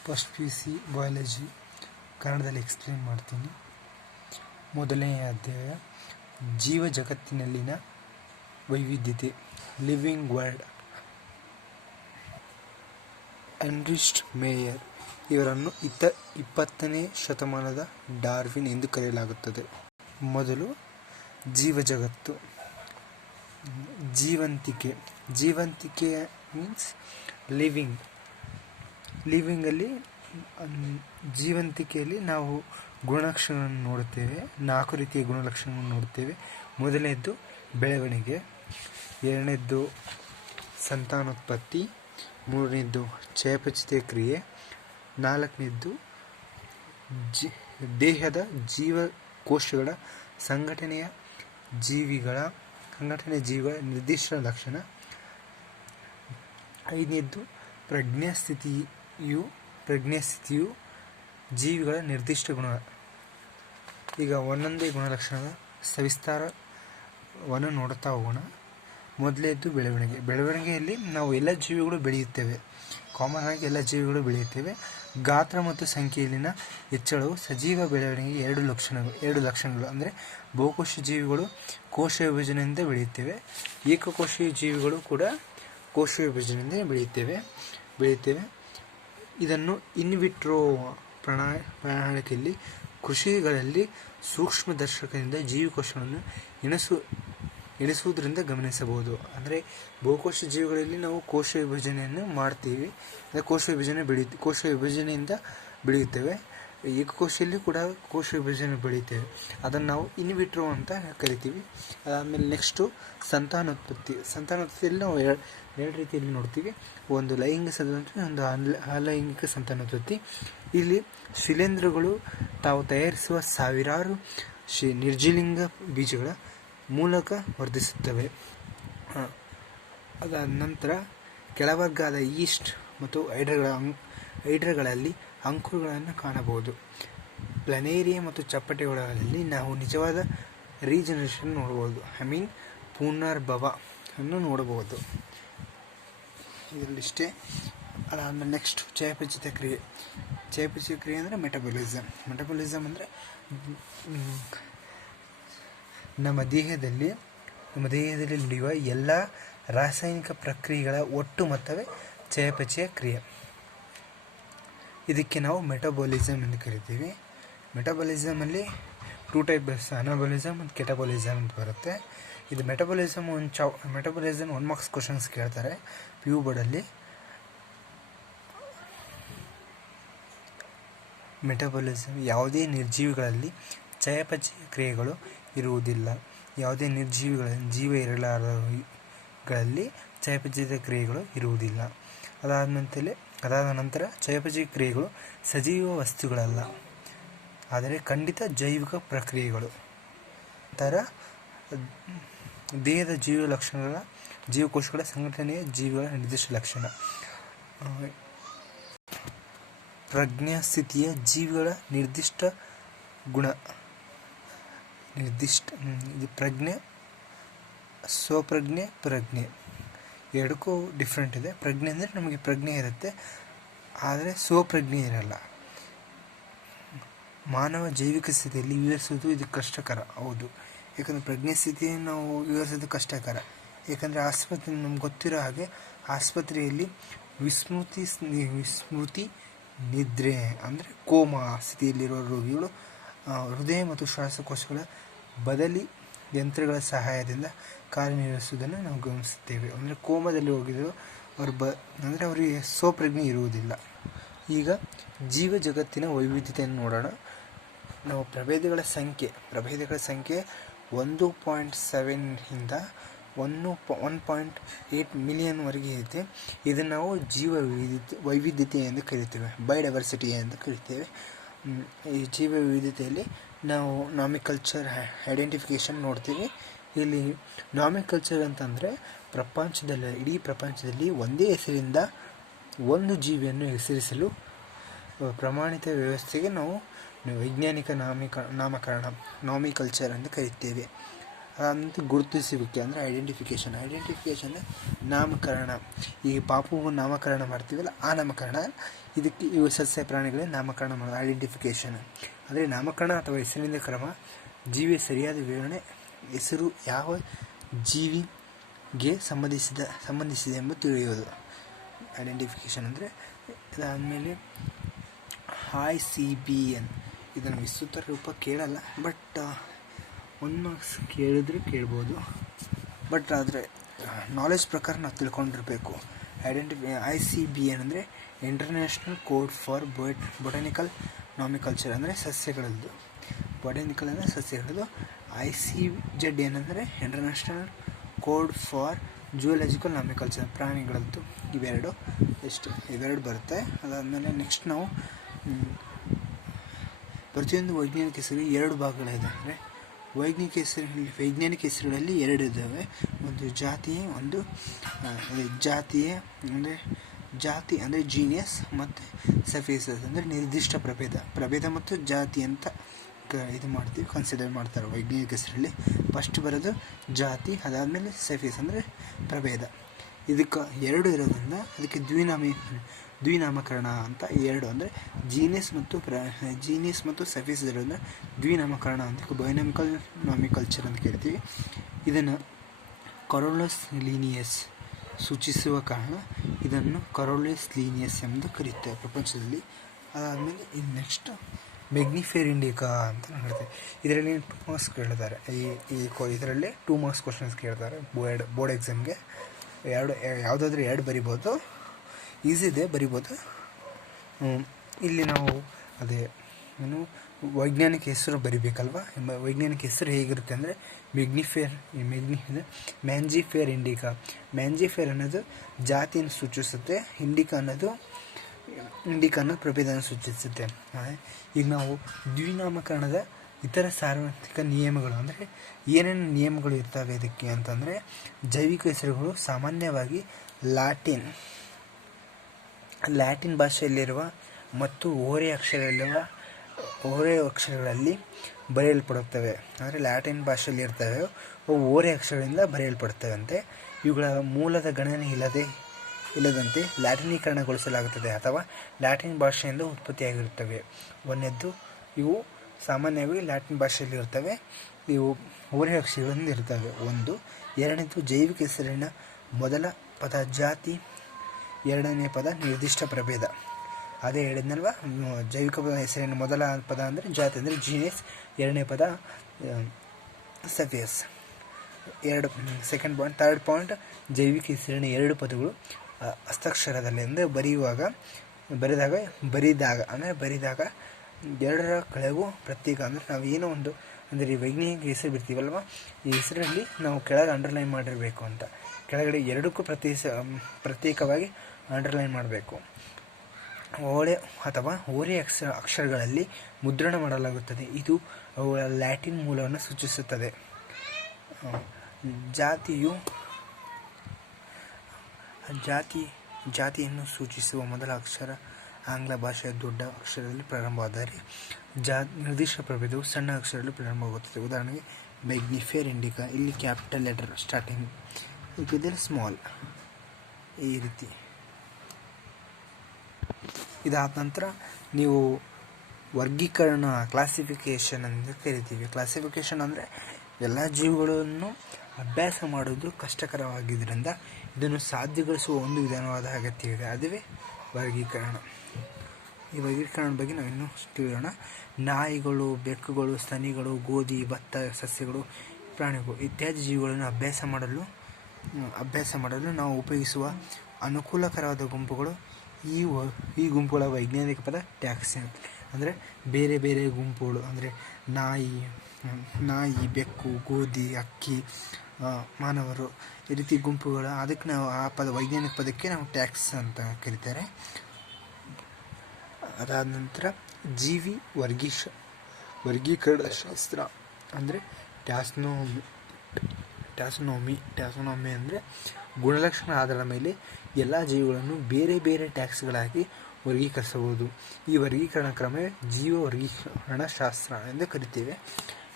First PUC biology ಕನ್ನಡದಲ್ಲಿ explain ಮಾಡ್ತೀನಿ. ಮೊದಲನೆಯ ಅಧ್ಯಾಯ ಜೀವ ಜಗತ್ತಿನಲ್ಲಿನ ವೈವಿಧ್ಯತೆ, ಲಿವಿಂಗ್ ವರ್ಲ್ಡ್. ಹೆನ್ರಿಚ್ ಮೇಯರ್ ಇವರನ್ನು 20ನೇ ಶತಮಾನದ ಡಾರ್ವಿನ್ ಎಂದು ಕರೆಯಲಾಗುತ್ತದೆ. ಮೊದಲು ಜೀವಜಗತ್ತು. ಜೀವಂತಿಕೆ ಮೀನ್ಸ್ ಲಿವಿಂಗಲ್ಲಿ ಜೀವಂತಿಕೆಯಲ್ಲಿ ನಾವು ಗುಣಲಕ್ಷಣಗಳನ್ನು ನೋಡುತ್ತೇವೆ. 4 ರೀತಿಯ ಗುಣಲಕ್ಷಣಗಳನ್ನು ನೋಡುತ್ತೇವೆ. ಮೊದಲನೇದ್ದು ಬೆಳವಣಿಗೆ, ಎರಡನೇದ್ದು ಸಂತಾನೋತ್ಪತ್ತಿ, ಮೂರನೇದ್ದು ಚಯಾಪಚಯ ಕ್ರಿಯೆ, ನಾಲ್ಕನೇದ್ದು ದೇಹದ ಜೀವಕೋಶಗಳ ಸಂಘಟನೆಯ ಜೀವಿಗಳ ನಿರ್ದಿಷ್ಟ ಲಕ್ಷಣ, ಐದನೇದ್ದು ಪ್ರಜ್ಞಾಸ್ಥಿತಿಯು ಜೀವಿಗಳ ನಿರ್ದಿಷ್ಟ ಗುಣ. ಈಗ ಒಂದೊಂದೇ ಗುಣಲಕ್ಷಣದ ಸವಿಸ್ತಾರವನ್ನು ನೋಡುತ್ತಾ ಹೋಗೋಣ. ಮೊದಲನೇದ್ದು ಬೆಳವಣಿಗೆಯಲ್ಲಿ ನಾವು ಎಲ್ಲ ಜೀವಿಗಳು ಬೆಳೆಯುತ್ತೇವೆ. ಕಾಮನ್ ಆಗಿ ಎಲ್ಲ ಜೀವಿಗಳು ಬೆಳೆಯುತ್ತೇವೆ. ಗಾತ್ರ ಮತ್ತು ಸಂಖ್ಯೆಯಲ್ಲಿನ ಹೆಚ್ಚಳವು ಸಜೀವ ಬೆಳವಣಿಗೆಗೆ ಎರಡು ಲಕ್ಷಣಗಳು. ಅಂದರೆ ಬಹುಕೋಶ ಜೀವಿಗಳು ಕೋಶ ವಿಭಜನೆಯಿಂದ ಬೆಳೆಯುತ್ತೇವೆ. ಏಕಕೋಶೀಯ ಜೀವಿಗಳು ಕೂಡ ಕೋಶ ವಿಭಜನೆಯಿಂದ ಬೆಳೆಯುತ್ತೇವೆ. ಇದನ್ನು ಇನ್ವಿಟ್ರೋ ಪ್ರಣಾಳಿಕೆಯಲ್ಲಿ ಕೃಷಿಗಳಲ್ಲಿ ಸೂಕ್ಷ್ಮದರ್ಶಕದಿಂದ ಜೀವಕೋಶಗಳನ್ನು ಎಣಿಸುವುದರಿಂದ ಗಮನಿಸಬಹುದು. ಅಂದರೆ ಬಹುಕೋಶ ಜೀವಿಗಳಲ್ಲಿ ನಾವು ಕೋಶ ವಿಭಜನೆಯನ್ನು ಮಾಡ್ತೀವಿ. ಅಂದರೆ ಕೋಶ ವಿಭಜನೆಯಿಂದ ಬೆಳೆಯುತ್ತೇವೆ. ಏಕಕೋಶದಲ್ಲಿ ಕೂಡ ಕೋಶ ವಿಭಜನೆ ಬೆಳೆಯುತ್ತೇವೆ. ಅದನ್ನು ನಾವು ಇನ್ವಿಟ್ರೋ ಅಂತ ಕರಿತೀವಿ. ಅದಾದಮೇಲೆ ನೆಕ್ಸ್ಟು ಸಂತಾನೋತ್ಪತ್ತಿಯಲ್ಲಿ ನಾವು ಎರಡು ರೀತಿಯಲ್ಲಿ ನೋಡ್ತೀವಿ. ಒಂದು ಲೈಂಗಿಕ ಸಂತಾನೋತ್ಪತ್ತಿ, ಒಂದು ಅಲೈಂಗಿಕ ಸಂತಾನೋತ್ಪತ್ತಿ. ಇಲ್ಲಿ ಶಿಲೀಂಧ್ರಗಳು ತಾವು ತಯಾರಿಸುವ ಸಾವಿರಾರು ನಿರ್ಜೀಲಿಂಗ ಬೀಜಗಳ ಮೂಲಕ ವರ್ಧಿಸುತ್ತವೆ. ಅದಾದ ನಂತರ ಕೆಳವರ್ಗದ ಈಸ್ಟ್ ಮತ್ತು ಹೈಡ್ರಾಗಳಲ್ಲಿ ಅಂಕುರಗಳನ್ನು ಕಾಣಬಹುದು. ಪ್ಲನೇರಿಯಾ ಮತ್ತು ಚಪ್ಪಟೆ ಹುಳಗಳಲ್ಲಿ ನಾವು ನಿಜವಾದ ರೀಜನರೇಷನ್ ನೋಡಬಹುದು. ಪುನರ್ಭವ ಅನ್ನು ನೋಡಬಹುದು. ಇದರಲ್ಲಿಷ್ಟೇ. ಅದಾದಮೇಲೆ ನೆಕ್ಸ್ಟ್ ಚಯಾಪಚಯ ಕ್ರಿಯೆ ಅಂದರೆ ಮೆಟಬಾಲಿಸಮ್ ಅಂದರೆ ನಮ್ಮ ದೇಹದಲ್ಲಿ ನಡೆಯುವ ಎಲ್ಲ ರಾಸಾಯನಿಕ ಪ್ರಕ್ರಿಯೆಗಳ ಒಟ್ಟು ಮೊತ್ತವೇ ಚಯಾಪಚಯ ಕ್ರಿಯೆ. ಇದಕ್ಕೆ ನಾವು ಮೆಟಬಾಲಿಸಮ್ ಎಂದು ಕರಿತೀವಿ. ಮೆಟಬಾಲಿಸಮಲ್ಲಿ 2 ಟೈಪ್ಸ್, ಅನಾಬಾಲಿಸಮ್ ಮತ್ತು ಕೆಟಬಾಲಿಸಮ್ ಅಂತ ಬರುತ್ತೆ. ಇದು ಮೆಟಬಾಲಿಸಮ್ 1 ಮಾರ್ಕ್ಸ್ ಕ್ವಶನ್ಸ್ ಕೇಳ್ತಾರೆ PU ಬೋರ್ಡಲ್ಲಿ. ಮೆಟಬಾಲಿಸಮ್ ಯಾವುದೇ ನಿರ್ಜೀವಿಗಳಲ್ಲಿ ಚಯಾಪಚಯ ಕ್ರಿಯೆಗಳು ಇರುವುದಿಲ್ಲ. ಯಾವುದೇ ಜೀವ ಇರಲಾರಗಳಲ್ಲಿ ಚಯಾಪಚಯ ಕ್ರಿಯೆಗಳು ಇರುವುದಿಲ್ಲ. ಅದಾದ ನಂತರ ಚಯಾಪಚಯ ಕ್ರಿಯೆಗಳು ಸಜೀವ ವಸ್ತುಗಳಲ್ಲ, ಆದರೆ ಖಂಡಿತ ಜೈವಿಕ ಪ್ರಕ್ರಿಯೆಗಳು. ನಂತರ ದೇಹದ ಜೀವಕೋಶಗಳ ಸಂಘಟನೆಯ ಜೀವಿಗಳ ನಿರ್ದಿಷ್ಟ ಲಕ್ಷಣ. ಪ್ರಜ್ಞಾಸ್ಥಿತಿಯ ಜೀವಿಗಳ ನಿರ್ದಿಷ್ಟ ಗುಣ. ಪ್ರಜ್ಞೆ, ಪ್ರಜ್ಞೆ ಎರಡಕ್ಕೂ ಡಿಫ್ರೆಂಟ್ ಇದೆ. ಪ್ರಜ್ಞೆ ಅಂದರೆ ನಮಗೆ ಪ್ರಜ್ಞೆ ಇರುತ್ತೆ, ಆದರೆ ಸ್ವಪ್ರಜ್ಞೆ ಇರಲ್ಲ. ಮಾನವ ಜೈವಿಕ ಸ್ಥಿತಿಯಲ್ಲಿ ವಿವರಿಸುವುದು ಇದು ಕಷ್ಟಕರ. ಹೌದು, ಯಾಕಂದರೆ ಪ್ರಜ್ಞೆ ಸ್ಥಿತಿಯನ್ನು ನಾವು ವಿವರಿಸೋದು ಕಷ್ಟಕರ. ಯಾಕಂದರೆ ನಮ್ಗೆ ಗೊತ್ತಿರೋ ಹಾಗೆ ಆಸ್ಪತ್ರೆಯಲ್ಲಿ ವಿಸ್ಮೃತಿ ನಿದ್ರೆ ಅಂದರೆ ಕೋಮಾ ಸ್ಥಿತಿಯಲ್ಲಿರುವ ರೋಗಿಗಳು ಹೃದಯ ಮತ್ತು ಶ್ವಾಸಕೋಶಗಳ ಬದಲಿ ಯಂತ್ರಗಳ ಸಹಾಯದಿಂದ ಕಾರ್ಯನಿರ್ವಹಿಸುವುದನ್ನು ನಾವು ಗಮನಿಸುತ್ತೇವೆ. ಅಂದರೆ ಕೋಮದಲ್ಲಿ ಹೋಗಿದ್ರು ಅಂದರೆ ಅವರಿಗೆ ಸ್ವಪ್ರಜ್ಞೆ ಇರುವುದಿಲ್ಲ. ಈಗ ಜೀವ ಜಗತ್ತಿನ ವೈವಿಧ್ಯತೆಯನ್ನು ನೋಡೋಣ. ನಾವು ಪ್ರಭೇದಗಳ ಸಂಖ್ಯೆ 1.7 ಇಂದ 1.8 ಮಿಲಿಯನ್ವರೆಗೆ ಇದೆ. ಇದನ್ನು ನಾವು ಜೀವ ವೈವಿಧ್ಯತೆ ಎಂದು ಕರಿತೇವೆ, ಬಯೋಡೈವರ್ಸಿಟಿ ಎಂದು ಕರಿತೇವೆ. ಈ ಜೀವ ವಿವಿಧತೆಯಲ್ಲಿ ನಾವು ನಾಮಿಕಲ್ಚರ್ ಐಡೆಂಟಿಫಿಕೇಷನ್ ನೋಡ್ತೀವಿ. ಇಲ್ಲಿ ನಾಮಿಕಲ್ಚರ್ ಅಂತಂದರೆ ಇಡೀ ಪ್ರಪಂಚದಲ್ಲಿ ಒಂದೇ ಹೆಸರಿಂದ ಒಂದು ಜೀವಿಯನ್ನು ಹೆಸರಿಸಲು ಪ್ರಮಾಣಿತ ವ್ಯವಸ್ಥೆಗೆ ನಾವು ವೈಜ್ಞಾನಿಕ ನಾಮಕರಣ ನಾಮಿಕಲ್ಚರ್ ಎಂದು ಕರೆಯುತ್ತೇವೆ. ಅದಂತ ಗುರುತಿಸುವಿಕೆ ಅಂದರೆ ಐಡೆಂಟಿಫಿಕೇಷನ್ ನಾಮಕರಣ. ಈ ಪಾಪುಗೂ ನಾಮಕರಣ ಮಾಡ್ತೀವಲ್ಲ ಆ ನಾಮಕರಣ, ಇದಕ್ಕೆ ಇವು ಸಸ್ಯ ಪ್ರಾಣಿಗಳೇ ನಾಮಕರಣ ಮಾಡೋದು ಐಡೆಂಟಿಫಿಕೇಷನ್. ಅಂದರೆ ನಾಮಕರಣ ಅಥವಾ ಹೆಸರಿನಿಂದ ಕ್ರಮ, ಜೀವಿಯ ಸರಿಯಾದ ವಿವರಣೆ, ಹೆಸರು ಯಾವ ಜೀವಿಗೆ ಸಂಬಂಧಿಸಿದೆ ಎಂಬ ತಿಳಿಯೋದು ಐಡೆಂಟಿಫಿಕೇಷನ್ ಅಂದರೆ. ಅದಾದಮೇಲೆ ICBN, ಇದನ್ನು ವಿಸ್ತೃತ ರೂಪ ಕೇಳಲ್ಲ, ಬಟ್ 1 ಮಾರ್ಕ್ಸ್ ಕೇಳ್ಬೋದು. ಬಟ್ ಆದರೆ ನಾಲೆಜ್ ಪ್ರಕಾರ ನಾವು ತಿಳ್ಕೊಂಡಿರಬೇಕು. ICBN ಅಂದರೆ ಇಂಟರ್ನ್ಯಾಷನಲ್ ಕೋಡ್ ಫಾರ್ ಬೊಟಾನಿಕಲ್ ನಾಮಿಕಲ್ಚರ್, ಅಂದರೆ ಸಸ್ಯಗಳದ್ದು. ಬೊಟಾನಿಕಲ್ ಅಂದರೆ ಸಸ್ಯಗಳದ್ದು. ICZN ಅಂದರೆ ಇಂಟರ್ನ್ಯಾಷನಲ್ ಕೋಡ್ ಫಾರ್ ಜುವಲಾಜಿಕಲ್ ನಾಮಿಕಲ್ಚರ್, ಪ್ರಾಣಿಗಳದ್ದು. ಇವೆರಡು ಬರುತ್ತೆ. ಅದಾದಮೇಲೆ ನೆಕ್ಸ್ಟ್ ನಾವು ಪ್ರತಿಯೊಂದು ವೈಜ್ಞಾನಿಕ ಹೆಸರು 2 ಭಾಗಗಳಿದೆ. ಅಂದರೆ ವೈಜ್ಞಾನಿಕ ಹೆಸರುಗಳಲ್ಲಿ 2 ಇದ್ದಾವೆ. ಒಂದು ಜಾತಿ ಅಂದರೆ ಜೀನಿಯಸ್, ಮತ್ತು ಸಫೀಸಸ್ ಅಂದರೆ ನಿರ್ದಿಷ್ಟ ಪ್ರಭೇದ ಮತ್ತು ಜಾತಿ ಅಂತ ಕನ್ಸಿಡರ್ ಮಾಡ್ತಾರೆ ವೈಜ್ಞಾನಿಕ ಹೆಸರಲ್ಲಿ. ಫಸ್ಟ್ ಬರೋದು ಜಾತಿ, ಅದಾದಮೇಲೆ ಸಫೀಸ್ ಅಂದರೆ ಪ್ರಭೇದ. ಇದಕ್ಕೆ 2 ಇರೋದ್ರಿಂದ ಅದಕ್ಕೆ ದ್ವಿನಾಮಕರಣ ಅಂತ 2, ಅಂದರೆ ಜೀನಿಯಸ್ ಮತ್ತು ಸಫೀಸ್ ಇರೋದ್ರಿಂದ ದ್ವಿನಾಮಕರಣ ಅಂತ ಬಯೋನಾಮಿಕಲ್ ನಾಮಿಕಲ್ಚರ್ ಅಂತ ಕರಿತೀವಿ. ಇದನ್ನು ಕರೋಲಸ್ ಲೀನಿಯಸ್ ಸೂಚಿಸುವ ಕಾರಣ ಇದನ್ನು ಕರೋಲಸ್ ಲೀನಿಯಸ್ ಎಂದು ಕರೆಯುತ್ತಾರೆ ಪ್ರಪಂಚದಲ್ಲಿ. ಅದಾದಮೇಲೆ ನೆಕ್ಸ್ಟ್ ಮ್ಯಾಗ್ನಿಫೆರಾ ಇಂಡಿಕಾ ಅಂತ ಹೇಳ್ತೀವಿ. ಇದರಲ್ಲಿ 2 ಮಾರ್ಕ್ಸ್ ಕೇಳಿದ್ದಾರೆ. ಇದರಲ್ಲಿ 2 ಮಾರ್ಕ್ಸ್ ಕ್ವಶನ್ಸ್ ಕೇಳ್ತಾರೆ ಬೋರ್ಡ್ ಎಕ್ಸಾಮ್ಗೆ. ಯಾವುದಾದ್ರೂ 2 ಬರಿಬೋದು, ಈಸಿ ಇದೆ, ಬರಿಬೋದು. ಇಲ್ಲಿ ನಾವು ವೈಜ್ಞಾನಿಕ ಹೆಸರು ಬರಿಬೇಕಲ್ವ. ವೈಜ್ಞಾನಿಕ ಹೆಸರು ಹೇಗಿರುತ್ತೆ ಅಂದರೆ ಮ್ಯಾಂಜಿಫೆರಾ ಇಂಡಿಕಾ. ಮ್ಯಾಂಜಿಫೆರಾ ಅನ್ನೋದು ಜಾತಿಯನ್ನು ಸೂಚಿಸುತ್ತೆ, ಇಂಡಿಕಾ ಅನ್ನೋದು ಪ್ರಭೇದವನ್ನು ಸೂಚಿಸುತ್ತೆ. ಈಗ ನಾವು ದ್ವಿನಾಮಕರಣದ ಇತರ ಸಾರ್ವತ್ರಿಕ ನಿಯಮಗಳು ಅಂದರೆ ಏನೇನು ನಿಯಮಗಳು ಇರ್ತವೆ ಇದಕ್ಕೆ ಅಂತಂದರೆ, ಜೈವಿಕ ಹೆಸರುಗಳು ಸಾಮಾನ್ಯವಾಗಿ ಲ್ಯಾಟಿನ್ ಭಾಷೆಯಲ್ಲಿರುವ ಮತ್ತು ಓರೆ ಅಕ್ಷರಗಳಲ್ಲಿ ಬರೆಯಲ್ಪಡುತ್ತವೆ. ಅಂದರೆ ಲ್ಯಾಟಿನ್ ಭಾಷೆಯಲ್ಲಿ ಇರ್ತವೆ, ಅವು ಓರೆ ಅಕ್ಷರಗಳಿಂದ ಬರೆಯಲ್ಪಡುತ್ತವಂತೆ. ಇವುಗಳ ಮೂಲದ ಗಣನೆ ಇಲ್ಲದಂತೆ ಲ್ಯಾಟಿನೀಕರಣಗೊಳಿಸಲಾಗುತ್ತದೆ ಅಥವಾ ಲ್ಯಾಟಿನ್ ಭಾಷೆಯಿಂದ ಉತ್ಪತ್ತಿಯಾಗಿರುತ್ತವೆ. ಇವು ಸಾಮಾನ್ಯವಾಗಿ ಲ್ಯಾಟಿನ್ ಭಾಷೆಯಲ್ಲಿ ಇರ್ತವೆ, ಇವು ಓರೆ ಅಕ್ಷರಗಳಿಂದ ಇರ್ತವೆ. 1. 2ನೇದು ಜೈವಿಕ ಹೆಸರಿನ ಮೊದಲ ಪದ ಜಾತಿ, 2ನೇ ಪದ ನಿರ್ದಿಷ್ಟ ಪ್ರಭೇದ. ಅದೇ ಹೇಳಿದ್ನಲ್ವ, ಜೈವಿಕ ಹೆಸರಿನ ಮೊದಲ ಪದ ಅಂದರೆ ಜಾತಿ ಅಂದರೆ ಜೀನಿಯಸ್, 2ನೇ ಪದ ಸಫಿಯಸ್. Second point. 3rd ಪಾಯಿಂಟ್, ಜೈವಿಕ ಹೆಸರಿನ 2 ಪದಗಳು ಹಸ್ತಾಕ್ಷರದಲ್ಲಿ ಅಂದರೆ ಬರೆದಾಗ 2ರ ಕೆಳಗೂ ಪ್ರತ್ಯೇಕ. ಅಂದರೆ ನಾವು ಏನೋ ಒಂದು ಅಂದರೆ ಈ ವೈಜ್ಞಾನಿಕ ಹೆಸರು ಬಿಡ್ತೀವಲ್ವ, ಈ ಹೆಸರಲ್ಲಿ ನಾವು ಕೆಳಗೆ ಅಂಡರ್ಲೈನ್ ಮಾಡಿರಬೇಕು ಅಂತ, ಕೆಳಗಡೆ 2ಕ್ಕೂ ಪ್ರತ್ಯೇಕವಾಗಿ ಅಂಡರ್ಲೈನ್ ಮಾಡಬೇಕು. ಓರೆ ಅಥವಾ ಓರೆ ಅಕ್ಷರಗಳಲ್ಲಿ ಮುದ್ರಣ ಮಾಡಲಾಗುತ್ತದೆ. ಇದು ಅವುಗಳ ಲ್ಯಾಟಿನ್ ಮೂಲವನ್ನು ಸೂಚಿಸುತ್ತದೆ. ಜಾತಿಯನ್ನು ಸೂಚಿಸುವ ಮೊದಲ ಅಕ್ಷರ ಆಂಗ್ಲ ಭಾಷೆಯ ದೊಡ್ಡ ಅಕ್ಷರದಲ್ಲಿ ಪ್ರಾರಂಭವಾದರೆ ನಿರ್ದಿಷ್ಟ ಪ್ರಭೇದವು ಸಣ್ಣ ಅಕ್ಷರದಲ್ಲಿ ಪ್ರಾರಂಭವಾಗುತ್ತದೆ. ಉದಾಹರಣೆಗೆ ಮ್ಯಾಗ್ನಿಫೆರಾ ಇಂಡಿಕಾ, ಇಲ್ಲಿ ಕ್ಯಾಪಿಟಲ್ ಲೆಟರ್ ಸ್ಟಾರ್ಟಿಂಗ್, ಇದರಲ್ಲಿ ಸ್ಮಾಲ್, ಈ ರೀತಿ. ಇದಾದ ನಂತರ ನೀವು ವರ್ಗೀಕರಣ, ಕ್ಲಾಸಿಫಿಕೇಷನ್ ಅಂತ ಕರಿತೀವಿ. ಕ್ಲಾಸಿಫಿಕೇಷನ್ ಅಂದರೆ ಎಲ್ಲ ಜೀವಿಗಳನ್ನು ಅಭ್ಯಾಸ ಮಾಡೋದು ಕಷ್ಟಕರವಾಗಿದ್ದರಿಂದ ಇದನ್ನು ಸಾಧ್ಯಗೊಳಿಸುವ ಒಂದು ವಿಧಾನವಾದ ಅಗತ್ಯವಿದೆ, ಅದುವೇ ವರ್ಗೀಕರಣ. ಈ ವರ್ಗೀಕರಣದ ಬಗ್ಗೆ ನಾವು ಇನ್ನೂ ತಿಳಿಯೋಣ. ನಾಯಿಗಳು, ಬೆಕ್ಕುಗಳು, ಸ್ತನಿಗಳು, ಗೋಧಿ, ಭತ್ತ, ಸಸ್ಯಗಳು, ಪ್ರಾಣಿಗಳು ಇತ್ಯಾದಿ ಜೀವಿಗಳನ್ನು ಅಭ್ಯಾಸ ಮಾಡಲು ನಾವು ಉಪಯೋಗಿಸುವ ಅನುಕೂಲಕರವಾದ ಗುಂಪುಗಳು. ಈ ಗುಂಪುಗಳ ವೈಜ್ಞಾನಿಕ ಪದ ಟ್ಯಾಕ್ಸಾನಮಿ. ಅಂದರೆ ಬೇರೆ ಬೇರೆ ಗುಂಪುಗಳು ಅಂದರೆ ನಾಯಿ, ಬೆಕ್ಕು, ಗೋಧಿ, ಅಕ್ಕಿ, ಮಾನವರು, ಈ ರೀತಿ ಗುಂಪುಗಳು. ಅದಕ್ಕೆ ನಾವು ಆ ವೈಜ್ಞಾನಿಕ ಪದಕ್ಕೆ ನಾವು ಟ್ಯಾಕ್ಸ್ ಅಂತ ಕರೀತಾರೆ. ಅದಾದ ನಂತರ ಜೀವಿ ವರ್ಗೀಕರಣ ಶಾಸ್ತ್ರ ಅಂದರೆ ಟ್ಯಾಕ್ಸಾನಮಿ ಅಂದರೆ ಗುಣಲಕ್ಷಣ ಆಧಾರದ ಮೇಲೆ ಎಲ್ಲ ಜೀವಿಗಳನ್ನು ಬೇರೆ ಬೇರೆ ಟ್ಯಾಕ್ಸ್ಗಳಾಗಿ ವರ್ಗೀಕರಿಸಬಹುದು. ಈ ವರ್ಗೀಕರಣ ಕ್ರಮವೇ ಜೀವ ವರ್ಗೀಕರಣ ಶಾಸ್ತ್ರ ಎಂದು ಕರಿತೇವೆ.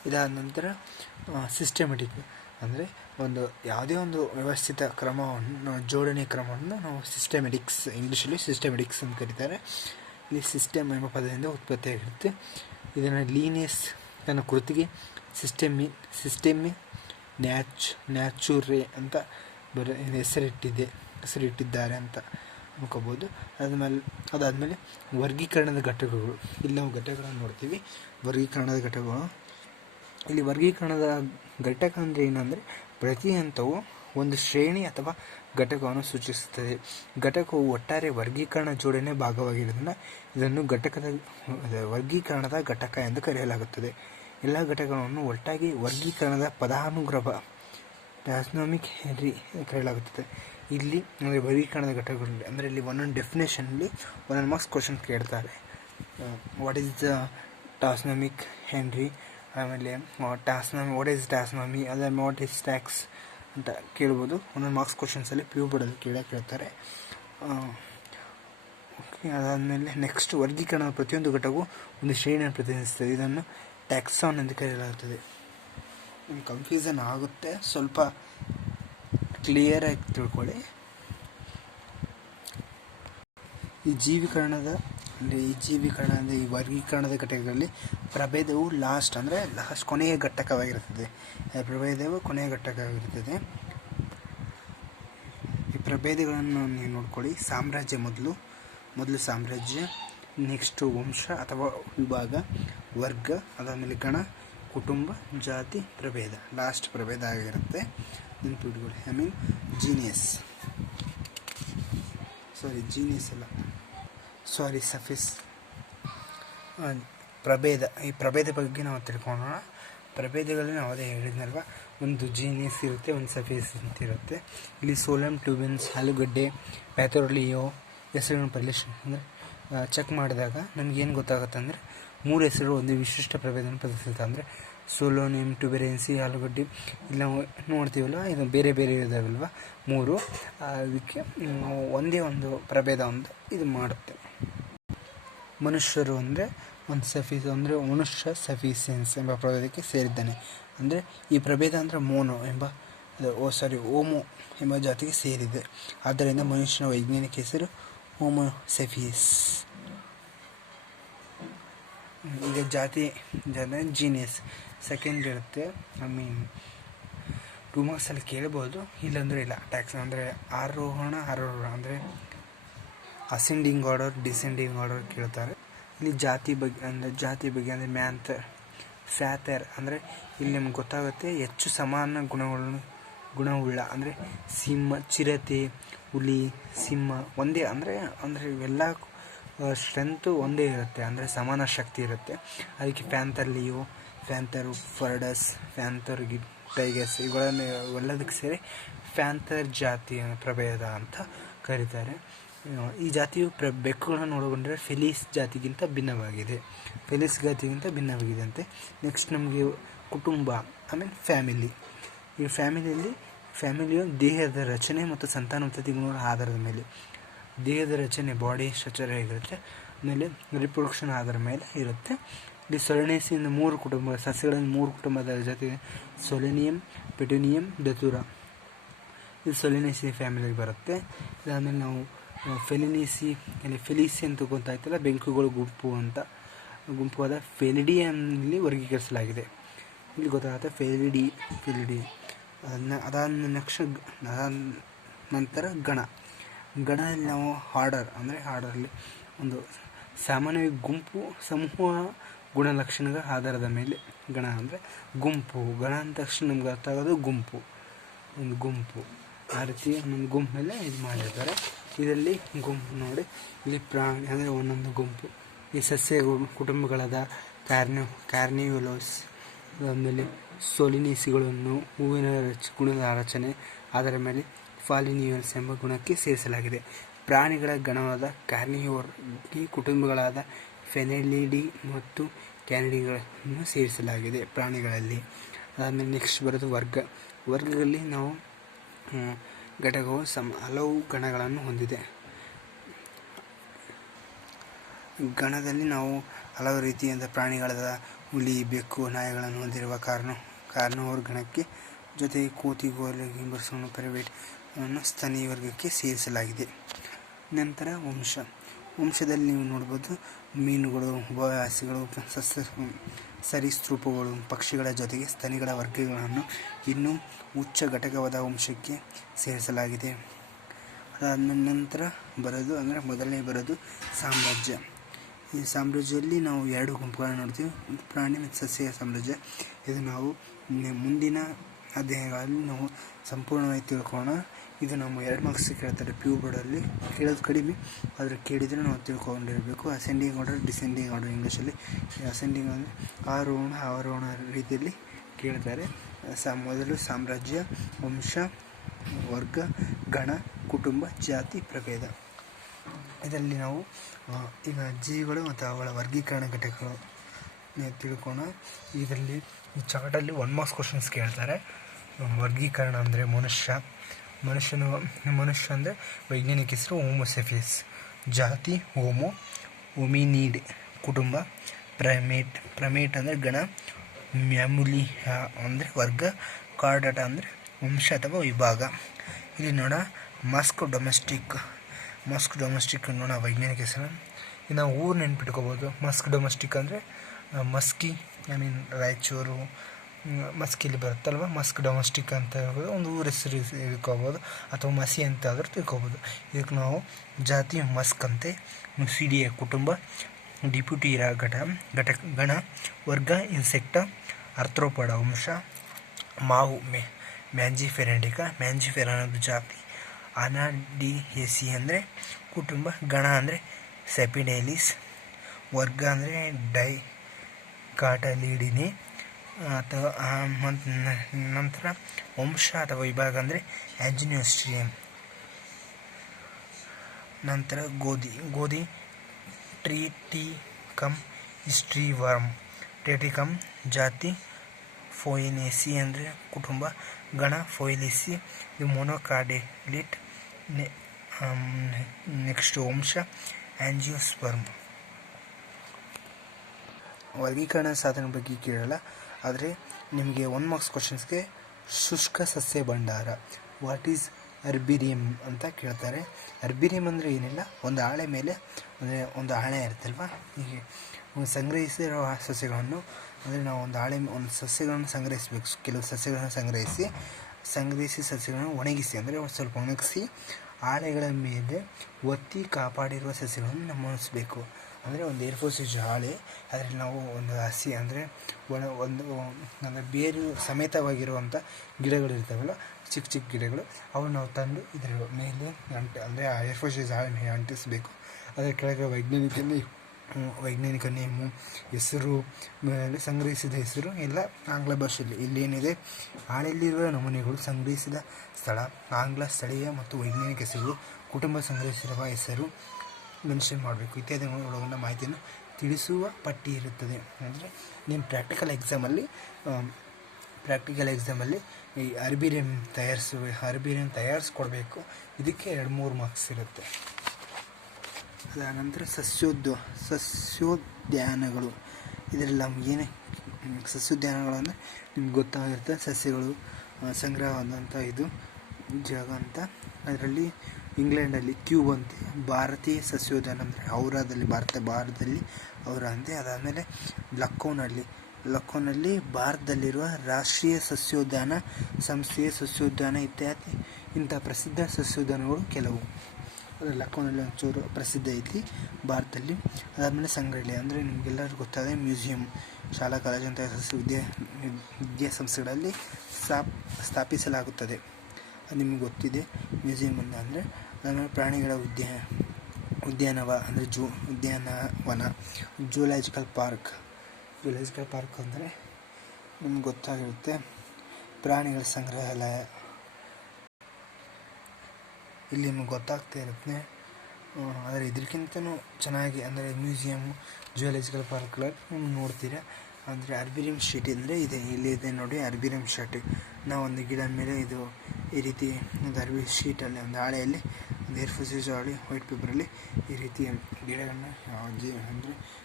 ಇದಾದ ನಂತರ ಸಿಸ್ಟಮೆಟಿಕ್ ಅಂದರೆ ಒಂದು ಯಾವುದೇ ಒಂದು ವ್ಯವಸ್ಥಿತ ಕ್ರಮವನ್ನು ಜೋಡಣೆ ಕ್ರಮವನ್ನು ನಾವು ಸಿಸ್ಟಮೆಟಿಕ್ಸ್, ಇಂಗ್ಲೀಷಲ್ಲಿ ಸಿಸ್ಟಮೆಟಿಕ್ಸ್ ಅಂತ ಕರೀತಾರೆ. ಇಲ್ಲಿ ಸಿಸ್ಟಮ್ ಎಂಬ ಪದದಿಂದ ಉತ್ಪತ್ತಿಯಾಗಿರುತ್ತೆ. ಇದನ್ನು ಲೀನಿಯಸ್ ತನ್ನ ಕೃತಿಗೆ ಸಿಸ್ಟೆಮಿ ನ್ಯಾಚುರೇ ಅಂತ ಹೆಸರಿಟ್ಟಿದ್ದಾರೆ ಅಂತ ಅನ್ಕೋಬೋದು. ಅದಾದಮೇಲೆ ವರ್ಗೀಕರಣದ ಘಟಕಗಳು. ಇಲ್ಲಿ ನಾವು ಘಟಕಗಳನ್ನು ನೋಡ್ತೀವಿ, ವರ್ಗೀಕರಣದ ಘಟಕಗಳು. ಇಲ್ಲಿ ವರ್ಗೀಕರಣದ ಘಟಕ ಅಂದರೆ ಏನಂದರೆ ಪ್ರತಿ ಹಂತವು ಒಂದು ಶ್ರೇಣಿ ಅಥವಾ ಘಟಕವನ್ನು ಸೂಚಿಸುತ್ತದೆ. ಘಟಕವು ಒಟ್ಟಾರೆ ವರ್ಗೀಕರಣ ಜೋಡಣೆ ಭಾಗವಾಗಿರುವುದರಿಂದ ಇದನ್ನು ವರ್ಗೀಕರಣದ ಘಟಕ ಎಂದು ಕರೆಯಲಾಗುತ್ತದೆ. ಎಲ್ಲ ಘಟಕಗಳನ್ನು ಒಟ್ಟಾಗಿ ವರ್ಗೀಕರಣದ ಪದಾನುಕ್ರಮ ಟ್ಯಾಕ್ಸಾನಮಿಕ್ ಹೆನ್ರಿ ಕರೆಯಲಾಗುತ್ತದೆ. ಇಲ್ಲಿ ಅಂದರೆ ವರ್ಗೀಕರಣದ ಘಟಕಗಳು ಅಂದರೆ ಇಲ್ಲಿ ಒಂದೊಂದು ಡೆಫಿನೇಷನಲ್ಲಿ ಒಂದೊಂದು ಮಾರ್ಕ್ಸ್ ಕ್ವಶನ್ ಕೇಳ್ತಾರೆ. ವಾಟ್ ಈಸ್ ದ ಟ್ಯಾಕ್ಸಾನಮಿಕ್ ಹೆನ್ರಿ, ಆಮೇಲೆ ವಾಟ್ ಈಸ್ ಟ್ಯಾಕ್ಸಾನಮಿ, ಅದಾದ್ಮೇಲೆ ವಾಟ್ ಈಸ್ ಟ್ಯಾಕ್ಸ್ ಅಂತ ಕೇಳ್ಬೋದು. ಒಂದೊಂದು ಮಾರ್ಕ್ಸ್ ಕ್ವಶನ್ಸಲ್ಲಿ ಪಿ ಯು ಬೋರ್ಡಲ್ಲಿ ಕೇಳ್ತಾರೆ. ಓಕೆ, ಅದಾದಮೇಲೆ ನೆಕ್ಸ್ಟ್ ವರ್ಗೀಕರಣದ ಪ್ರತಿಯೊಂದು ಘಟಕವು ಒಂದು ಶ್ರೇಣಿಯನ್ನು ಪ್ರತಿನಿಧಿಸುತ್ತದೆ. ಇದನ್ನು ಟ್ಯಾಕ್ಸಾನ್ ಎಂದು ಕರೆಯಲಾಗುತ್ತದೆ. ಕನ್ಫ್ಯೂಷನ್ ಆಗುತ್ತೆ, ಸ್ವಲ್ಪ ಕ್ಲಿಯರಾಗಿ ತಿಳ್ಕೊಳ್ಳಿ. ಈ ವರ್ಗೀಕರಣದ ಘಟಕಗಳಲ್ಲಿ ಪ್ರಭೇದವು ಲಾಸ್ಟ್ ಕೊನೆಯ ಘಟಕವಾಗಿರುತ್ತದೆ. ಪ್ರಭೇದವು ಕೊನೆಯ ಘಟಕವಾಗಿರುತ್ತದೆ. ಈ ಪ್ರಭೇದಗಳನ್ನು ನೀವು ನೋಡ್ಕೊಳ್ಳಿ. ಸಾಮ್ರಾಜ್ಯ ಮೊದಲು ಸಾಮ್ರಾಜ್ಯ, ನೆಕ್ಸ್ಟ್ ವಂಶ ಅಥವಾ ವಿಭಾಗ, ವರ್ಗ, ಅದಾದಮೇಲೆ ಗಣ, ಕುಟುಂಬ, ಜಾತಿ, ಪ್ರಭೇದ, ಲಾಸ್ಟ್ ಪ್ರಭೇದ ಆಗಿರುತ್ತೆ. ನೆನಪಿಟ್ಕೊಳ್ಳಿ. ಸಫಿಸ್ ಪ್ರಭೇದ. ಈ ಪ್ರಭೇದ ಬಗ್ಗೆ ನಾವು ತಿಳ್ಕೊಳ್ಳೋಣ. ಪ್ರಭೇದಗಳಲ್ಲಿ ನಾವು ಅದೇ ಹೇಳಿದ್ನಲ್ವ, ಒಂದು ಜೀನಿಯಸ್ ಇರುತ್ತೆ, ಒಂದು ಸಫಿಸ್ ಅಂತ ಇರುತ್ತೆ. ಇಲ್ಲಿ ಸೋಲಮ್, ಟ್ಯೂಬಿನ್ಸ್, ಆಲೂಗಡ್ಡೆ, ಪ್ಯಾಥೋಲಿಯೋ ಹೆಸರುಗಳನ್ನು ಪರಿಶೀಲನೆ ಚೆಕ್ ಮಾಡಿದಾಗ ನಮಗೇನು ಗೊತ್ತಾಗುತ್ತೆ ಅಂದರೆ 3 ಹೆಸರುಗಳು ಒಂದು ವಿಶಿಷ್ಟ ಪ್ರಭೇದವನ್ನು ಪ್ರದರ್ಶಿಸುತ್ತೆ. ಅಂದರೆ ಸೋಲೋನಿಯಂ, ಟ್ಯೂಬೆರೆನ್ಸಿ, ಆಲೂಗಡ್ಡೆ ಇಲ್ಲಿ ನಾವು ನೋಡ್ತೀವಲ್ವ, ಇದು ಬೇರೆ ಬೇರೆ ಇದಾವಲ್ವ 3. ಅದಕ್ಕೆ ಒಂದೇ ಒಂದು ಪ್ರಭೇದ ಇದು ಮಾಡುತ್ತೆ. ಮನುಷ್ಯರು ಅಂದರೆ ಒಂದು ಸಫೀಸ್ ಅಂದರೆ ಮನುಷ್ಯ ಸಫಿಸಿಯನ್ಸ್ ಎಂಬ ಪ್ರಭೇದಕ್ಕೆ ಸೇರಿದ್ದಾನೆ. ಅಂದರೆ ಈ ಪ್ರಭೇದ ಅಂದರೆ ಓಮೋ ಎಂಬ ಜಾತಿಗೆ ಸೇರಿದೆ. ಆದ್ದರಿಂದ ಮನುಷ್ಯನ ವೈಜ್ಞಾನಿಕ ಹೆಸರು ಹೋಮೋ ಸಫಿಯಸ್. ಈಗ ಜಾತಿ ಜೀನಿಯಸ್ ಸೆಕೆಂಡ್ ಇರುತ್ತೆ. 2 ಮಾರ್ಕ್ಸಲ್ಲಿ ಕೇಳ್ಬೋದು, ಇಲ್ಲಾಂದರೆ ಇಲ್ಲ. ಟ್ಯಾಕ್ಸ್ ಅಂದರೆ ಆರೋಹಣ ಅಂದರೆ ಅಸೆಂಡಿಂಗ್ ಆರ್ಡರ್, ಡಿಸೆಂಡಿಂಗ್ ಆರ್ಡರ್ ಕೇಳ್ತಾರೆ. ಇಲ್ಲಿ ಜಾತಿ ಬಗ್ಗೆ ಅಂದರೆ ಫ್ಯಾಥರ್ ಅಂದರೆ ಇಲ್ಲಿ ನಮ್ಗೆ ಗೊತ್ತಾಗುತ್ತೆ ಹೆಚ್ಚು ಸಮಾನ ಗುಣವುಳ್ಳ ಅಂದರೆ ಸಿಂಹ, ಚಿರತೆ, ಹುಲಿ, ಸಿಂಹ ಒಂದೇ ಅಂದರೆ ಇವೆಲ್ಲ ಸ್ಟ್ರೆಂತು ಒಂದೇ ಇರುತ್ತೆ, ಅಂದರೆ ಸಮಾನ ಶಕ್ತಿ ಇರುತ್ತೆ. ಅದಕ್ಕೆ ಫ್ಯಾಂಥರ್, ಫರ್ಡಸ್, ಫ್ಯಾಂಥರ್, ಟೈಗರ್ಸ್ ಇವೆಲ್ಲದಕ್ಕೆ ಸೇರಿ ಫ್ಯಾಂಥರ್ ಜಾತಿ ಪ್ರಭೇದ ಅಂತ ಕರೀತಾರೆ. ಈ ಜಾತಿಯು ಬೆಕ್ಕುಗಳನ್ನು ಒಳಗೊಂಡ್ರೆ ಫೆಲಿಸ್ ಜಾತಿಗಿಂತ ಭಿನ್ನವಾಗಿದೆ ಅಂತೆ. ನೆಕ್ಸ್ಟ್ ನಮಗೆ ಕುಟುಂಬ, ಆಮೇಲೆ ಫ್ಯಾಮಿಲಿ. ಈ ಫ್ಯಾಮಿಲಿಯು ದೇಹದ ರಚನೆ ಮತ್ತು ಸಂತಾನೋತ್ಪತ್ತಿ ಗುಣಗಳ ಆಧಾರದ ಮೇಲೆ, ದೇಹದ ರಚನೆ ಬಾಡಿ ಸ್ಟ್ರಕ್ಚರ್ ಆಗಿರುತ್ತೆ, ಆಮೇಲೆ ರಿಪ್ರೊಡಕ್ಷನ್ ಆಧಾರದ ಮೇಲೆ ಇರುತ್ತೆ. ಇಲ್ಲಿ ಸೊಲೆನೇಸಿಯಿಂದ 3 ಕುಟುಂಬ ಸಸ್ಯಗಳಲ್ಲಿ 3 ಕುಟುಂಬದ ಜೊತೆ ಸೊಲೆನಿಯಂ, ಪೆಟುನಿಯಂ, ದತುರ. ಇದು ಸೊಲೆನೇಸಿ ಫ್ಯಾಮಿಲಿಗೆ ಬರುತ್ತೆ. ಇದಾದಮೇಲೆ ನಾವು ಫೆಲಿಸಿ ಅಂತ ಗೊತ್ತಾಯ್ತಲ್ಲ, ಬೆಂಕುಗಳು ಗುಂಪಾದ ಫೆಲಿಡಿಯಲ್ಲಿ ವರ್ಗೀಕರಿಸಲಾಗಿದೆ. ಇಲ್ಲಿ ಗೊತ್ತಾಗುತ್ತೆ ಫೆಲಿಡಿ. ಅದಾದ ನಂತರ ಗಣದಲ್ಲಿ ನಾವು ಆರ್ಡರಲ್ಲಿ ಒಂದು ಸಾಮಾನ್ಯವಾಗಿ ಸಮೂಹ ಗುಣಲಕ್ಷಣಗಳ ಆಧಾರದ ಮೇಲೆ ಗಣ ಅಂದರೆ ಗುಂಪು. ಗಣ ಅಂದ ತಕ್ಷಣ ನಮ್ಗೆ ಅರ್ಥ ಆಗೋದು ಒಂದು ಗುಂಪು. ಆ ರೀತಿ ಒಂದೊಂದು ಗುಂಪು ಮೇಲೆ ಇದು ಮಾಡಿರ್ತಾರೆ. ಇದರಲ್ಲಿ ಗುಂಪು ನೋಡಿ, ಇಲ್ಲಿ ಪ್ರಾಣಿ ಅಂದರೆ ಒಂದೊಂದು ಗುಂಪು. ಈ ಸಸ್ಯ ಕುಟುಂಬಗಳಾದ ಕಾರ್ನಿವೋಲಸ್, ಆಮೇಲೆ ಸೊಲಿನೇಸಿಗಳನ್ನು ಹೂವಿನ ಗುಣದ ರಚನೆ ಅದರ ಮೇಲೆ ಫಾಲಿನಿಯಲ್ಸ್ ಎಂಬ ಗುಣಕ್ಕೆ ಸೇರಿಸಲಾಗಿದೆ. ಪ್ರಾಣಿಗಳ ಗಣವಾದ ಕಾರ್ನಿವೋರ್ ಈ ಕುಟುಂಬಗಳಾದ ಫೆನೆಲಿಡಿ ಮತ್ತು ಕ್ಯಾನಿಡಿಗಳನ್ನು ಸೇರಿಸಲಾಗಿದೆ ಪ್ರಾಣಿಗಳಲ್ಲಿ. ಅದಾದಮೇಲೆ ನೆಕ್ಸ್ಟ್ ಬರೋದು ವರ್ಗದಲ್ಲಿ ನಾವು ಘಟಕವು ಹಲವು ಗಣಗಳನ್ನು ಹೊಂದಿದೆ. ಗಣದಲ್ಲಿ ನಾವು ಹಲವು ರೀತಿಯಾದ ಪ್ರಾಣಿಗಳಾದ ಹುಲಿ, ಬೆಕ್ಕು, ನಾಯಿಗಳನ್ನು ಹೊಂದಿರುವ ಕಾರ್ನೋವರ್ ಗಣಕ್ಕೆ, ಜೊತೆಗೆ ಕೋತಿ, ಗೋರ್ಲೆ, ಗಿಂಬರ್ಸನ್ನು ಪ್ರೈವೇಟ್ ಅನ್ನು ಸ್ತನೀಯ ವರ್ಗಕ್ಕೆ ಸೇರಿಸಲಾಗಿದೆ. ನಂತರ ವಂಶದಲ್ಲಿ ನೀವು ನೋಡ್ಬೋದು ಮೀನುಗಳು, ಉಭಯವಾಸಿಗಳು, ಸರೀಸೃಪಗಳು, ಪಕ್ಷಿಗಳ ಜೊತೆಗೆ ಸ್ತನಿಗಳ ವರ್ಗಗಳನ್ನು ಇನ್ನೂ ಉಚ್ಚ ಘಟಕವಾದ ವಂಶಕ್ಕೆ ಸೇರಿಸಲಾಗಿದೆ. ಅದಾದ ನಂತರ ಮೊದಲನೇ ಬರೋದು ಸಾಮ್ರಾಜ್ಯ. ಈ ಸಾಮ್ರಾಜ್ಯದಲ್ಲಿ ನಾವು 2 ಗುಂಪುಗಳನ್ನು ನೋಡ್ತೀವಿ, ಒಂದು ಪ್ರಾಣಿ ಮತ್ತು ಸಸ್ಯ ಸಾಮ್ರಾಜ್ಯ. ಇದು ನಾವು ಮುಂದಿನ ಅಧ್ಯಾಯಗಳಲ್ಲಿ ನಾವು ಸಂಪೂರ್ಣವಾಗಿ ತಿಳ್ಕೊಳ್ಳೋಣ. ಇದು ನಮ್ಮ 2 ಮಾರ್ಕ್ಸ್ ಕೇಳ್ತಾರೆ ಪಿ ಯು ಬೋರ್ಡಲ್ಲಿ. ಕೇಳೋದು ಕಡಿಮೆ, ಆದರೆ ಕೇಳಿದರೆ ನಾವು ತಿಳ್ಕೊಂಡಿರಬೇಕು. ಅಸೆಂಡಿಂಗ್ ಆರ್ಡರ್, ಡಿಸೆಂಡಿಂಗ್ ಆರ್ಡರ್ ಇಂಗ್ಲೀಷಲ್ಲಿ. ಅಸೆಂಡಿಂಗ್ ಅಂದರೆ ಆರೋಹಣ ರೀತಿಯಲ್ಲಿ ಕೇಳ್ತಾರೆ. ಮೊದಲು ಸಾಮ್ರಾಜ್ಯ, ವಂಶ, ವರ್ಗ, ಗಣ, ಕುಟುಂಬ, ಜಾತಿ, ಪ್ರಭೇದ. ಇದರಲ್ಲಿ ನಾವು ಈಗ ಜೀವಿಗಳು ಮತ್ತು ಅವುಗಳ ವರ್ಗೀಕರಣ ಘಟಕಗಳು ತಿಳ್ಕೋಣ. ಇದರಲ್ಲಿ ಈ ಚಾರ್ಟಲ್ಲಿ 1 ಮಾರ್ಕ್ಸ್ ಕ್ವಶನ್ಸ್ ಕೇಳ್ತಾರೆ. ವರ್ಗೀಕರಣ ಅಂದರೆ ಮನುಷ್ಯ ಅಂದರೆ ವೈಜ್ಞಾನಿಕ ಹೆಸರು ಹೋಮೋಸೆಫಿಯಸ್. ಜಾತಿ ಹೋಮೋ ಹೋಮಿನಿಡ್. ಕುಟುಂಬ ಪ್ರಮೇಟ್ ಅಂದರೆ ಗಣ. ಮ್ಯಾಮುಲಿಯಾ ಅಂದರೆ ವರ್ಗ. ಕಾರ್ಡಾಟ ಅಂದರೆ ವಂಶ ಅಥವಾ ವಿಭಾಗ. ಇಲ್ಲಿ ನೋಡ ಮಸ್ಕ್ ಡೊಮೆಸ್ಟಿಕ್ ನೋಡ ವೈಜ್ಞಾನಿಕ ಹೆಸರು. ಇದು ನಾವು ಊರು ನೆನ್ಪಿಟ್ಕೋಬೋದು. ಮಸ್ಕ್ ಡೊಮೆಸ್ಟಿಕ್ ಅಂದರೆ ಮಸ್ಕಿ, ರಾಯಚೂರು ಮಸ್ಕಿಲಿ ಬರುತ್ತಲ್ವ, ಮಸ್ಕ್ ಡೊಮೆಸ್ಟಿಕ್ ಅಂತ ಹೇಳ್ಬೋದು. ಒಂದು ಊರ ಹೆಸರು ತಿಳ್ಕೊಬೋದು, ಅಥವಾ ಮಸಿ ಅಂತ ಆದರೂ ತಿಳ್ಕೊಬೋದು. ಇದಕ್ಕೆ ನಾವು ಜಾತಿ ಮಸ್ಕ್ ಅಂತೆ. ನುಸಿಡಿಯ ಕುಟುಂಬ. ಡಿಪ್ಯೂಟಿರಾ ಗಣ. ವರ್ಗ ಇನ್ಸೆಕ್ಟ. ಆರ್ಥ್ರೋಪಾಡ ವಂಶ. ಮಾವು ಮ್ಯಾಂಜಿಫೆರಾ ಅನ್ನೋದು ಜಾತಿ. ಅನಾಡಿಯೇಸಿ ಅಂದರೆ ಕುಟುಂಬ. ಗಣ ಅಂದರೆ ಸೆಪಿಡೇಲಿಸ್. ವರ್ಗ ಅಂದರೆ ಡೈಕಾಟಲಿಡಿನಿ ಅಥವಾ ನಂತರ ವಂಶ ಅಥವಾ ವಿಭಾಗ ಅಂದರೆ ಆಂಜಿನಿಯೋಸ್ಟ್ರಿಯಂ. ನಂತರ ಗೋಧಿ ಟ್ರಿಟಿಕಮ್ ಹಿಸ್ಟ್ರಿವರ್ಮ್. ಟ್ರಿಟಿಕಮ್ ಜಾತಿ ಫೋಯಿನೇಸಿ ಅಂದರೆ ಕುಟುಂಬ. ಗಣ ಫೋಯಿಲೇಸಿ, ಇದು ಮೊನೊಕಾರ್ಡಿಲಿಟ್. ನೆಕ್ಸ್ಟ್ ವಂಶ ಆಂಜಿಯೋಸ್ಪರ್ಮ್. ವರ್ಗೀಕರಣ ಸಾಧನ ಬಗ್ಗೆ ಕೇಳಲ್ಲ, ಆದರೆ ನಿಮಗೆ 1 ಮಾರ್ಕ್ಸ್ ಕ್ವಶನ್ಸ್ಗೆ ಶುಷ್ಕ ಸಸ್ಯ ಭಂಡಾರ, ವಾಟ್ ಈಸ್ ಅರ್ಬಿರಿಯಂ ಅಂತ ಕೇಳ್ತಾರೆ. ಅರ್ಬಿರಿಯಂ ಅಂದರೆ ಏನಿಲ್ಲ, ಒಂದು ಹಾಳೆ ಮೇಲೆ ಅಂದರೆ ಒಂದು ಹಾಳೆ ಇರುತ್ತಲ್ವ, ಹೀಗೆ ಸಂಗ್ರಹಿಸಿರೋ ಸಸ್ಯಗಳನ್ನು, ಅಂದರೆ ನಾವು ಒಂದು ಸಸ್ಯಗಳನ್ನು ಸಂಗ್ರಹಿಸಬೇಕು. ಕೆಲವು ಸಸ್ಯಗಳನ್ನು ಸಂಗ್ರಹಿಸಿ ಸಸ್ಯಗಳನ್ನು ಒಣಗಿಸಿ, ಅಂದರೆ ಸ್ವಲ್ಪ ಒಣಗಿಸಿ ಹಾಳೆಗಳ ಮೇಲೆ ಒತ್ತಿ ಕಾಪಾಡಿರುವ ಸಸ್ಯಗಳನ್ನು ನಮೂದಿಸಬೇಕು. ಅಂದರೆ ಒಂದು ಏರ್ಫೋರ್ಸೇಜ್ ಹಾಳೆ, ಅದರಲ್ಲಿ ನಾವು ಒಂದು ಹಸಿ ಅಂದರೆ ಅಂದರೆ ಬೇರು ಸಮೇತವಾಗಿರುವಂಥ ಗಿಡಗಳಿರ್ತಾವಲ್ಲ, ಚಿಕ್ಕ ಗಿಡಗಳು, ಅವು ನಾವು ತಂದು ಇದರ ಮೇಲೆ ಅಂದರೆ ಆ ಏರ್ಫೋರ್ಸೇಜ್ ಹಾಳೆ ಮೇಲೆ ಅಂಟಿಸಬೇಕು. ಅದರ ಕೆಳಗೆ ವೈಜ್ಞಾನಿಕ ನೇಮು, ಹೆಸರು, ಮೇಲೆ ಸಂಗ್ರಹಿಸಿದ ಹೆಸರು ಎಲ್ಲ ಆಂಗ್ಲ ಭಾಷೆಯಲ್ಲಿ. ಇಲ್ಲೇನಿದೆ, ಹಾಳೆಯಲ್ಲಿರುವ ನಮೂನೆಗಳು, ಸಂಗ್ರಹಿಸಿದ ಸ್ಥಳ, ಆಂಗ್ಲ, ಸ್ಥಳೀಯ ಮತ್ತು ವೈಜ್ಞಾನಿಕ ಹೆಸರುಗಳು, ಕುಟುಂಬ, ಸಂಗ್ರಹಿಸಿರುವ ಹೆಸರು ಮೆನ್ಷನ್ ಮಾಡಬೇಕು. ಇತ್ಯಾದಿಗಳು ಒಳಗೊಂಡ ಮಾಹಿತಿಯನ್ನು ತಿಳಿಸುವ ಪಟ್ಟಿ ಇರುತ್ತದೆ. ಅಂದರೆ ನಿಮ್ಮ ಪ್ರಾಕ್ಟಿಕಲ್ ಎಕ್ಸಾಮಲ್ಲಿ ಈ ಅರ್ಬಿರಿಯಂ ತಯಾರಿಸ್ಕೊಡ್ಬೇಕು. ಇದಕ್ಕೆ 2-3 ಮಾರ್ಕ್ಸ್ ಇರುತ್ತೆ. ಅದಾದ ನಂತರ ಸಸ್ಯೋದ್ಯಾನಗಳು. ಇದರಲ್ಲಿ ನಮ್ಗೆ ಏನೇ ಸಸ್ಯೋದ್ಯಾನಗಳು ಅಂದರೆ ನಿಮ್ಗೆ ಗೊತ್ತಾಗಿರುತ್ತೆ, ಸಸ್ಯಗಳು ಸಂಗ್ರಹವಾದಂಥ ಇದು ಜಾಗ ಅಂತ. ಅದರಲ್ಲಿ ಇಂಗ್ಲೆಂಡಲ್ಲಿ ಕ್ಯೂಬ್ ಅಂತೆ. ಭಾರತೀಯ ಸಸ್ಯೋದ್ಯಾನ ಅಂದರೆ ಔರಾದಲ್ಲಿ ಭಾರತದಲ್ಲಿ ಔರಾ ಅಂತೆ. ಅದಾದಮೇಲೆ ಲಖನೌನಲ್ಲಿ ಭಾರತದಲ್ಲಿರುವ ರಾಷ್ಟ್ರೀಯ ಸಸ್ಯೋದ್ಯಾನ ಸಂಸ್ಥೆಯ ಸಸ್ಯೋದ್ಯಾನ ಇತ್ಯಾದಿ. ಇಂಥ ಪ್ರಸಿದ್ಧ ಸಸ್ಯೋದ್ಯಾನಗಳು ಕೆಲವು. ಲಖನೌನಲ್ಲಿ ಒಂಚೂರು ಪ್ರಸಿದ್ಧ ಐತಿ ಭಾರತದಲ್ಲಿ. ಅದಾದಮೇಲೆ ಸಂಗ್ರಹಾಲಯ ಅಂದರೆ ನಿಮಗೆಲ್ಲರಿಗೂ ಗೊತ್ತಾದ ಮ್ಯೂಸಿಯಂ, ಶಾಲಾ ಕಾಲೇಜಂಥ ವಿದ್ಯಾಸಂಸ್ಥೆಗಳಲ್ಲಿ ಸ್ಥಾಪಿಸಲಾಗುತ್ತದೆ. ಅದು ನಿಮಗೆ ಗೊತ್ತಿದೆ ಮ್ಯೂಸಿಯಂ ಅಂದರೆ. ಆಮೇಲೆ ಪ್ರಾಣಿಗಳ ಉದ್ಯಾನವನ, ಜೂಲಾಜಿಕಲ್ ಪಾರ್ಕ್ ಅಂದರೆ ನಿಮ್ಗೆ ಗೊತ್ತಾಗಿರುತ್ತೆ, ಪ್ರಾಣಿಗಳ ಸಂಗ್ರಹಾಲಯ. ಇಲ್ಲಿ ನಿಮಗೆ ಗೊತ್ತಾಗ್ತಾ ಇರುತ್ತೆ. ಆದರೆ ಇದಕ್ಕಿಂತಲೂ ಚೆನ್ನಾಗಿ ಅಂದರೆ ಮ್ಯೂಸಿಯಂ, ಜೂಲಾಜಿಕಲ್ ಪಾರ್ಕ್ಗಳಲ್ಲಿ ನೋಡ್ತೀರಾ. ಅಂದರೆ ಅರ್ಬಿರಿಯಂ ಶೀಟ್ ಅಂದರೆ ಇಲ್ಲಿದೆ ನೋಡಿ, ಅರ್ಬಿರಿಯಂ ಶೀಟ್. ನಾವು ಒಂದು ಗಿಡದ ಮೇಲೆ ಇದು ಈ ರೀತಿ ಒಂದು ಶೀಟಲ್ಲಿ, ಒಂದು ಹಾಳೆಯಲ್ಲಿ, ಒಂದು ಏರ್ಫೋರ್ಸೇಜ್ ಹಾಳೆ ವೈಟ್ ಪೇಪರಲ್ಲಿ ಈ ರೀತಿ ಗಿಡಗಳನ್ನ ಅಂದರೆ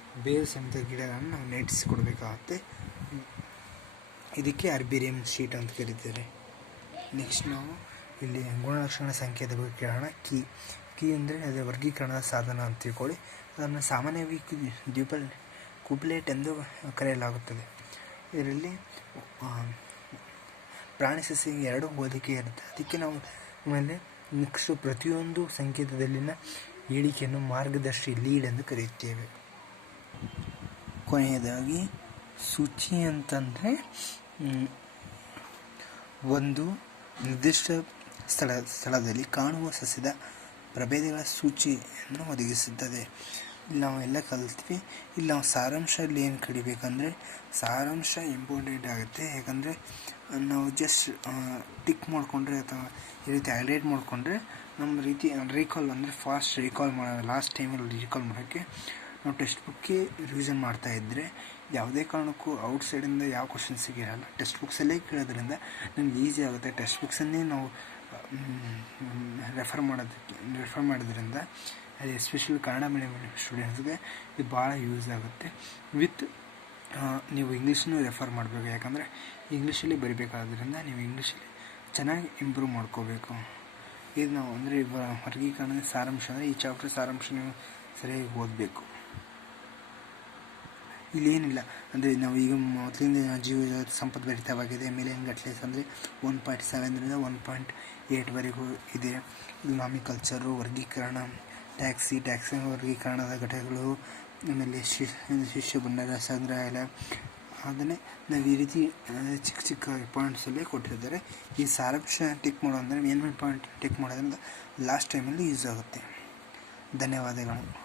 ಬೇರು ಸಮೇತ ಗಿಡಗಳನ್ನು ನಾವು ನೆಟ್ಟಿಸಿಕೊಡ್ಬೇಕಾಗುತ್ತೆ. ಇದಕ್ಕೆ ಅರ್ಬೇರಿಯಂ ಶೀಟ್ ಅಂತ ಕರೀತಾರೆ. ನೆಕ್ಸ್ಟ್ ನಾವು ಇಲ್ಲಿ ಗುಣಲಕ್ಷಣ ಸಂಖ್ಯೆದ ಬಗ್ಗೆ ಕೇಳೋಣ. ಕೀ ಅಂದರೆ ಅದೇ ವರ್ಗೀಕರಣದ ಸಾಧನ ಅಂತ ತಿಳ್ಕೊಳ್ಳಿ. ಅದನ್ನು ಸಾಮಾನ್ಯವಾಗಿ ಕುಬ್ಲೆಟ್ ಎಂದು ಕರೆಯಲಾಗುತ್ತದೆ. ಇದರಲ್ಲಿ ಪ್ರಾಣಿ ಸಸ್ಯಕ್ಕೆ 2 ಹೋಲಿಕೆ ಇರುತ್ತೆ. ಅದಕ್ಕೆ ನಾವು ಆಮೇಲೆ ನೆಕ್ಸ್ಟ್ ಪ್ರತಿಯೊಂದು ಸಂಕೇತದಲ್ಲಿನ ಹೇಳಿಕೆಯನ್ನು ಮಾರ್ಗದರ್ಶಿ ಲೀಡ್ ಎಂದು ಕರೆಯುತ್ತೇವೆ. ಕೊನೆಯದಾಗಿ ಸೂಚಿ ಅಂತಂದರೆ ಒಂದು ನಿರ್ದಿಷ್ಟ ಸ್ಥಳದಲ್ಲಿ ಕಾಣುವ ಸಸ್ಯದ ಪ್ರಭೇದಗಳ ಸೂಚಿಯನ್ನು ಒದಗಿಸುತ್ತದೆ. ಇಲ್ಲಿ ನಾವು ಎಲ್ಲ ಕಲಿತ್ವಿ. ಇಲ್ಲಿ ನಾವು ಸಾರಾಂಶದಲ್ಲಿ ಏನು ಕಡಿಬೇಕಂದ್ರೆ ಸಾರಾಂಶ ಇಂಪಾರ್ಟೆಂಟ್ ಆಗುತ್ತೆ. ಯಾಕಂದರೆ ನಾವು ಜಸ್ಟ್ ಟಿಕ್ ಮಾಡಿಕೊಂಡ್ರೆ ಅಥವಾ ಈ ರೀತಿ ಹೈಲೈಟ್ ಮಾಡಿಕೊಂಡ್ರೆ ನಮ್ಮ ರೀತಿ ರೀಕಾಲ್ ಅಂದರೆ ಫಾಸ್ಟ್ ರೀಕಾಲ್ ಮಾಡೋದು, ಲಾಸ್ಟ್ ಟೈಮಲ್ಲಿ ರೀಕಾಲ್ ಮಾಡೋಕ್ಕೆ ನಾವು ಟೆಕ್ಸ್ಟ್ ಬುಕ್ಕೇ ರಿವಿಷನ್ ಮಾಡ್ತಾಯಿದ್ರೆ ಯಾವುದೇ ಕಾರಣಕ್ಕೂ ಔಟ್ಸೈಡಿಂದ ಯಾವ ಕ್ವಶನ್ಸಿಗೆ ಇರಲ್ಲ. ಟೆಕ್ಸ್ಟ್ ಬುಕ್ಸಲ್ಲೇ ಕೇಳೋದ್ರಿಂದ ನಮ್ಗೆ ಈಸಿ ಆಗುತ್ತೆ. ಟೆಕ್ಸ್ಟ್ ಬುಕ್ಸನ್ನೇ ನಾವು ರೆಫರ್ ಮಾಡೋದ್ರಿಂದ ಎಸ್ಪೆಷಲಿ ಕನ್ನಡ ಮೀಡಿಯಮ್ ಸ್ಟೂಡೆಂಟ್ಸ್ಗೆ ಇದು ಭಾಳ ಯೂಸ್ ಆಗುತ್ತೆ. ವಿತ್ ನೀವು ಇಂಗ್ಲೀಷನ್ನು ರೆಫರ್ ಮಾಡಬೇಕು. ಯಾಕಂದರೆ ಇಂಗ್ಲೀಷಲ್ಲಿ ಬರಿಬೇಕಾದ್ರಿಂದ ನೀವು ಇಂಗ್ಲೀಷಲ್ಲಿ ಚೆನ್ನಾಗಿ ಇಂಪ್ರೂವ್ ಮಾಡ್ಕೋಬೇಕು. ಇದು ನಾವು ಅಂದರೆ ವರ್ಗೀಕರಣದ ಸಾರಾಂಶ ಅಂದರೆ ಈ ಚಾಪ್ಟರ್ ಸಾರಾಂಶ ನೀವು ಸರಿಯಾಗಿ ಓದಬೇಕು. ಇಲ್ಲೇನಿಲ್ಲ ಅಂದರೆ ನಾವು ಈಗ ಮೊದಲಿಂದ ಜೀವ ಸಂಪತ್ತು ಭರಿತವಾಗಿದೆ. ಮಿಲಿಯನ್ ಗಟ್ಟಲೆ ಅಂದರೆ 1.7ರಿಂದ 1.8ವರೆಗೂ ಇದೆ. ಇದು ನಾಮಿಕಲ್ಚರು, ವರ್ಗೀಕರಣ, ಟ್ಯಾಕ್ಸಿ ವರ್ಗೀಕರಣದ ಘಟಕಗಳು, ಆಮೇಲೆ ಶಿಷ್ಯ ಭಂಡಾರ, ಸಂಗ್ರಹಾಲಯ. ಅದನ್ನೇ ನಾವು ಈ ರೀತಿ ಚಿಕ್ಕ ಪಾಯಿಂಟ್ಸಲ್ಲೇ ಕೊಟ್ಟಿದ್ದಾರೆ. ಈ ಸಾರಾಂಶ ಟಿಕ್ ಮಾಡೋ ಅಂದರೆ ಮೇನ್ ಪಾಯಿಂಟ್ ಟಿಕ್ ಮಾಡೋದ್ರಿಂದ ಲಾಸ್ಟ್ ಟೈಮಲ್ಲಿ ಯೂಸ್ ಆಗುತ್ತೆ. ಧನ್ಯವಾದಗಳು.